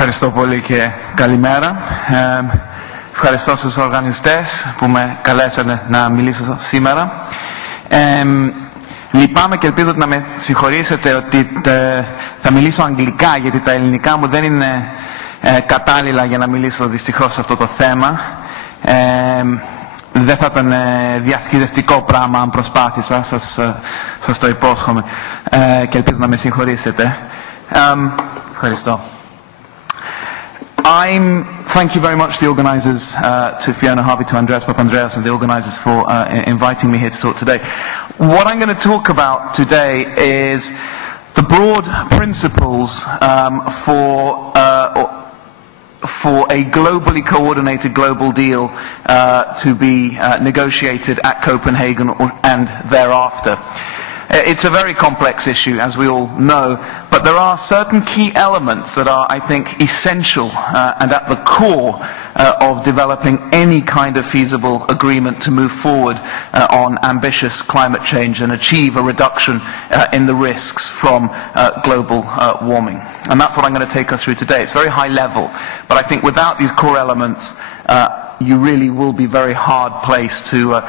Ευχαριστώ πολύ και καλημέρα. Ευχαριστώ στους οργανιστές που με καλέσατε να μιλήσω σήμερα. Λυπάμαι και ελπίζω να με συγχωρήσετε ότι θα μιλήσω αγγλικά, γιατί τα ελληνικά μου δεν είναι κατάλληλα για να μιλήσω δυστυχώς σε αυτό το θέμα. Δεν θα ήταν διασκεδαστικό πράγμα αν προσπάθησα, σας το υπόσχομαι, και ελπίζω να με συγχωρήσετε. Ευχαριστώ. Thank you very much to the organisers, to Fiona Harvey, to Andreas Papandreas and the organisers for inviting me here to talk today. What I'm going to talk about today is the broad principles for a globally coordinated global deal to be negotiated at Copenhagen and thereafter. It's a very complex issue, as we all know, but there are certain key elements that are, I think, essential and at the core of developing any kind of feasible agreement to move forward on ambitious climate change and achieve a reduction in the risks from global warming. And that's what I'm going to take us through today. It's very high level, but I think without these core elements, you really will be very hard placed to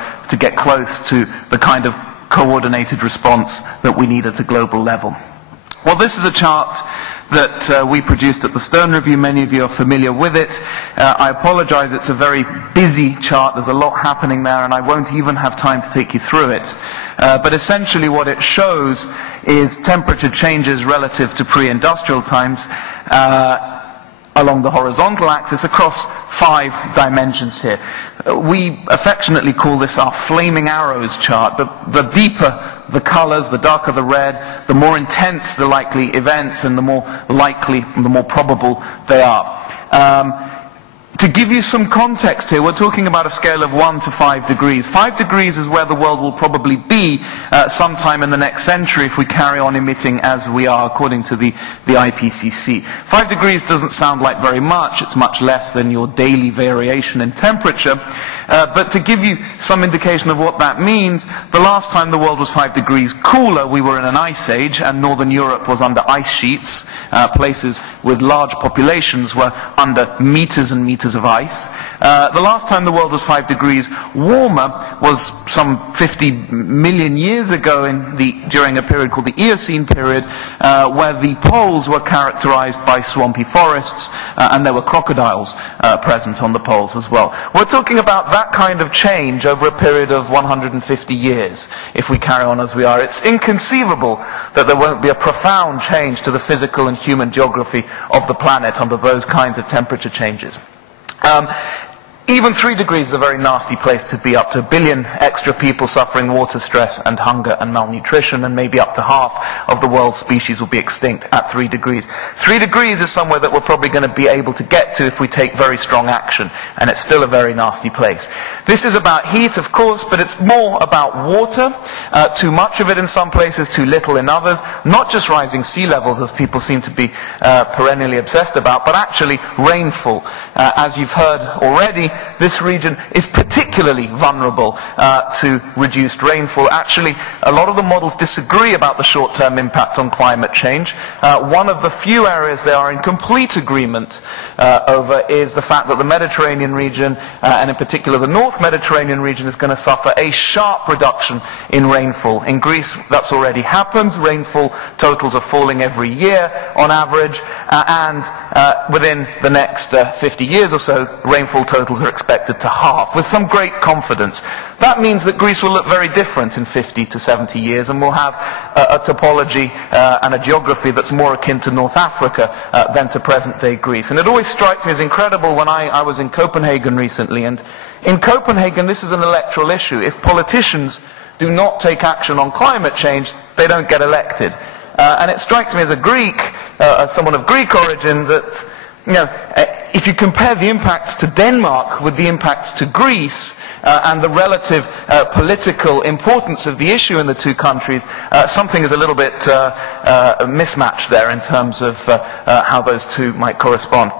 get close to the kind of coordinated response that we need at a global level. Well, this is a chart that we produced at the Stern Review. Many of you are familiar with it. I apologize, it's a very busy chart. There's a lot happening there, and I won't even have time to take you through it. But essentially what it shows is temperature changes relative to pre-industrial times along the horizontal axis across 5 dimensions here. We affectionately call this our flaming arrows chart, but the deeper the colors, the darker the red, the more intense the likely events and the more likely, the more probable they are. To give you some context here, we're talking about a scale of 1 to 5 degrees. 5 degrees is where the world will probably be sometime in the next century if we carry on emitting as we are, according to the IPCC. 5 degrees doesn't sound like very much. It's much less than your daily variation in temperature. But to give you some indication of what that means, the last time the world was 5 degrees cooler, we were in an ice age, and Northern Europe was under ice sheets. Places with large populations were under meters and meters of ice. The last time the world was 5 degrees warmer was some 50 million years ago during a period called the Eocene period, where the poles were characterized by swampy forests, and there were crocodiles present on the poles as well. We're talking about that kind of change over a period of 150 years if we carry on as we are. It's inconceivable that there won't be a profound change to the physical and human geography of the planet under those kinds of temperature changes. Even 3 degrees is a very nasty place to be, up to 1 billion extra people suffering water stress and hunger and malnutrition, and maybe up to half of the world's species will be extinct at 3 degrees. 3 degrees is somewhere that we're probably going to be able to get to if we take very strong action, and it's still a very nasty place. This is about heat, of course, but it's more about water. Too much of it in some places, too little in others. Not just rising sea levels, as people seem to be perennially obsessed about, but actually rainfall. As you've heard already, this region is particularly vulnerable to reduced rainfall. Actually, a lot of the models disagree about the short-term impacts on climate change. One of the few areas they are in complete agreement over is the fact that the Mediterranean region, and in particular the North Mediterranean region, is going to suffer a sharp reduction in rainfall. In Greece, that's already happened. Rainfall totals are falling every year on average, and within the next 50 years or so, rainfall totals are expected to halve with some great confidence. That means that Greece will look very different in 50 to 70 years, and will have a topology and a geography that's more akin to North Africa than to present-day Greece. And it always strikes me as incredible when I was in Copenhagen recently, and in Copenhagen this is an electoral issue. If politicians do not take action on climate change, they don't get elected. And it strikes me as a Greek, someone of Greek origin, that if you compare the impacts to Denmark with the impacts to Greece and the relative political importance of the issue in the two countries, something is a little bit mismatched there in terms of how those two might correspond.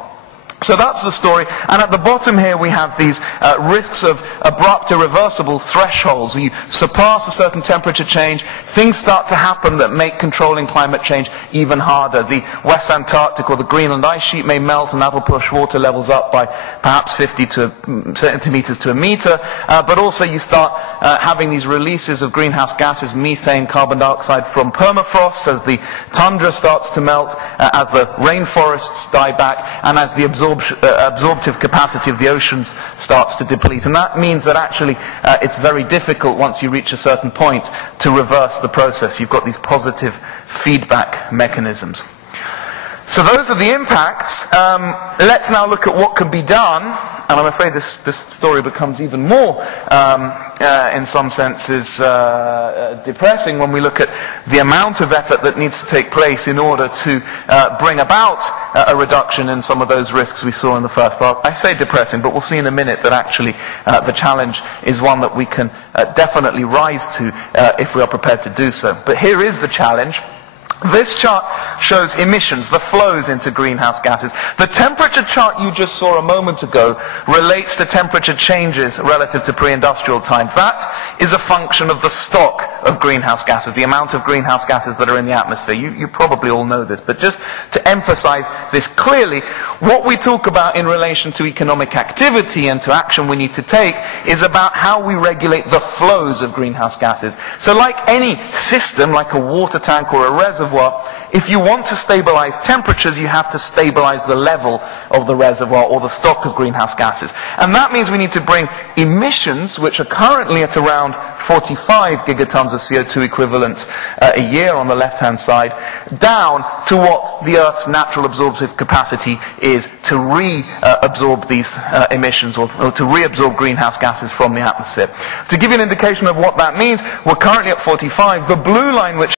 So that's the story, and at the bottom here we have these risks of abrupt irreversible thresholds. When you surpass a certain temperature change, things start to happen that make controlling climate change even harder. The West Antarctic or the Greenland ice sheet may melt, and that will push water levels up by perhaps 50 centimeters to a meter, but also you start having these releases of greenhouse gases, methane, carbon dioxide from permafrost as the tundra starts to melt, as the rainforests die back, and as the absorptive capacity of the oceans starts to deplete. And that means that actually it's very difficult once you reach a certain point to reverse the process. You've got these positive feedback mechanisms. So those are the impacts. Let's now look at what can be done. And I'm afraid this story becomes even more, in some senses, depressing when we look at the amount of effort that needs to take place in order to bring about a reduction in some of those risks we saw in the first part. I say depressing, but we'll see in a minute that actually the challenge is one that we can definitely rise to if we are prepared to do so. But here is the challenge. This chart shows emissions, the flows into greenhouse gases. The temperature chart you just saw a moment ago relates to temperature changes relative to pre-industrial times. That is a function of the stock of greenhouse gases, the amount of greenhouse gases that are in the atmosphere. You probably all know this, but just to emphasize this clearly, what we talk about in relation to economic activity and to action we need to take is about how we regulate the flows of greenhouse gases. So like any system, like a water tank or a reservoir, if you want to stabilize temperatures, you have to stabilize the level of the reservoir or the stock of greenhouse gases. And that means we need to bring emissions, which are currently at around 45 gigatons of CO2 equivalent a year on the left-hand side, down to what the Earth's natural absorptive capacity is to reabsorb these emissions or to reabsorb greenhouse gases from the atmosphere. To give you an indication of what that means, we're currently at 45. The blue line, which